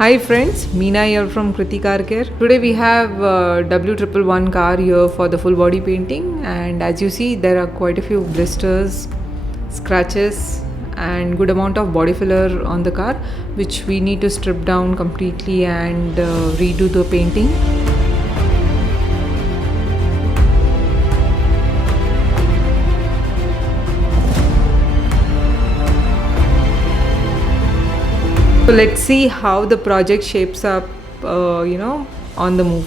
Hi friends, Meena here from Krithi Car Care. Today we have W111 car here for the full body painting, and as you see there are quite a few blisters, scratches and good amount of body filler on the car, which we need to strip down completely and redo the painting. So let's see how the project shapes up, on the move.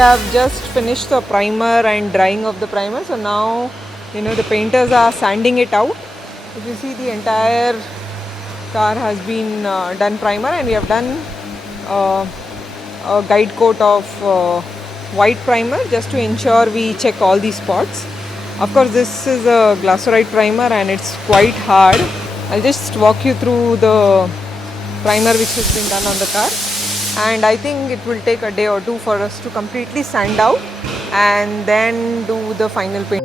have just finished the primer and drying of the primer. So now, you know, the painters are sanding it out. If you see, the entire car has been done primer, and we have done a guide coat of white primer just to ensure we check all these spots. Of course, this is a Glasurit primer and it's quite hard. I'll just walk you through the primer which has been done on the car, and I think it will take a day or two for us to completely sand out and then do the final paint.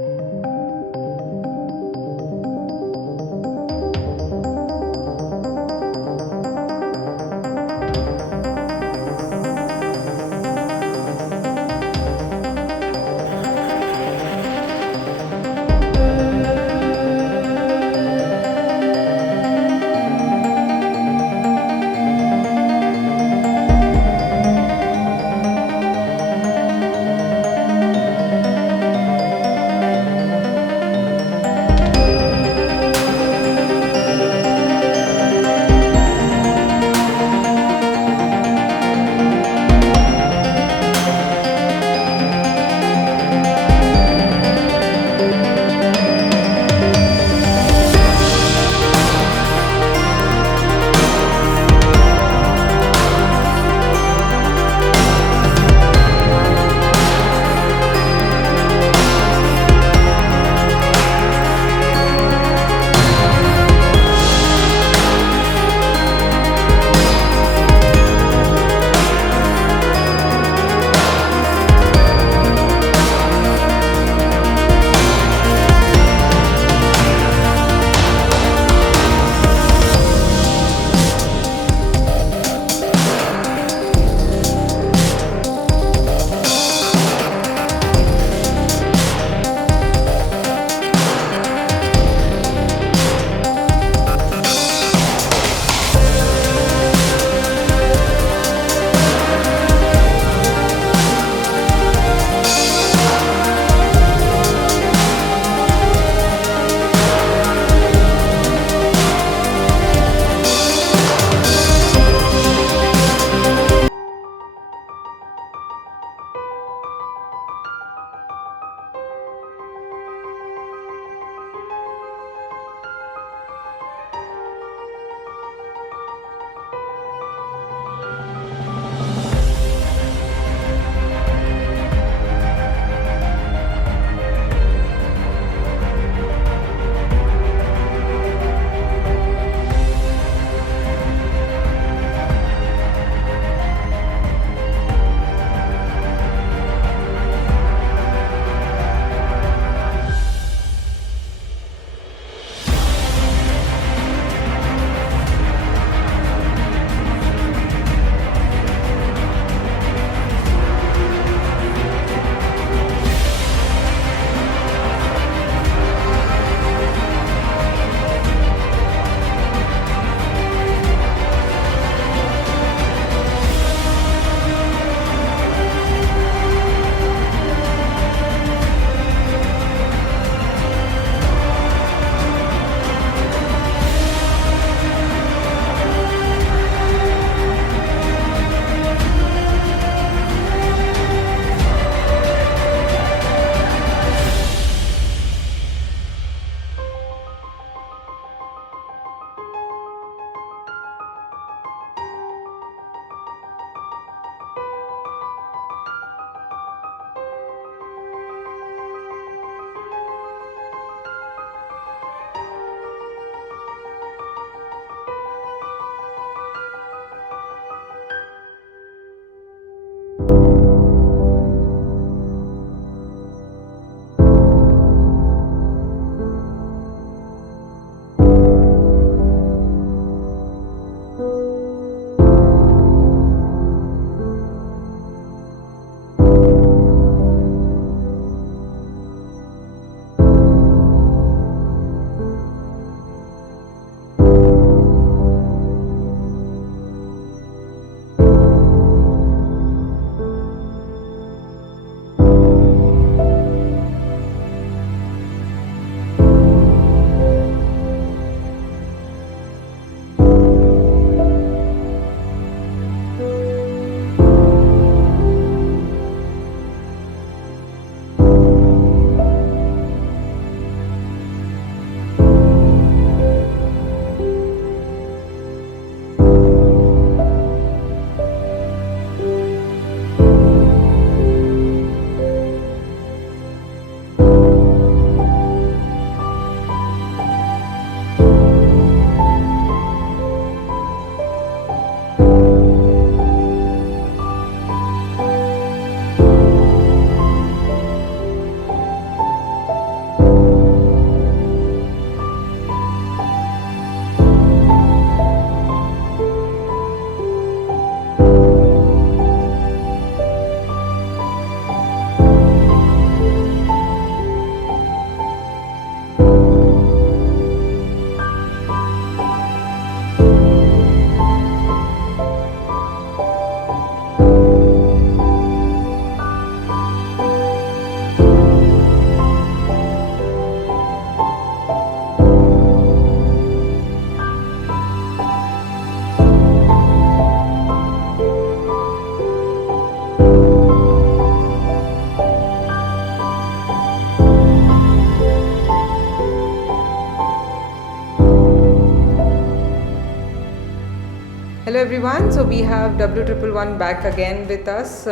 Hello everyone, so we have W111 back again with us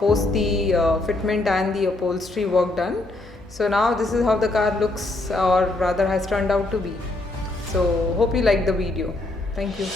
post the fitment and the upholstery work done. So now this is how the car looks, or rather has turned out to be. So hope you like the video. Thank you.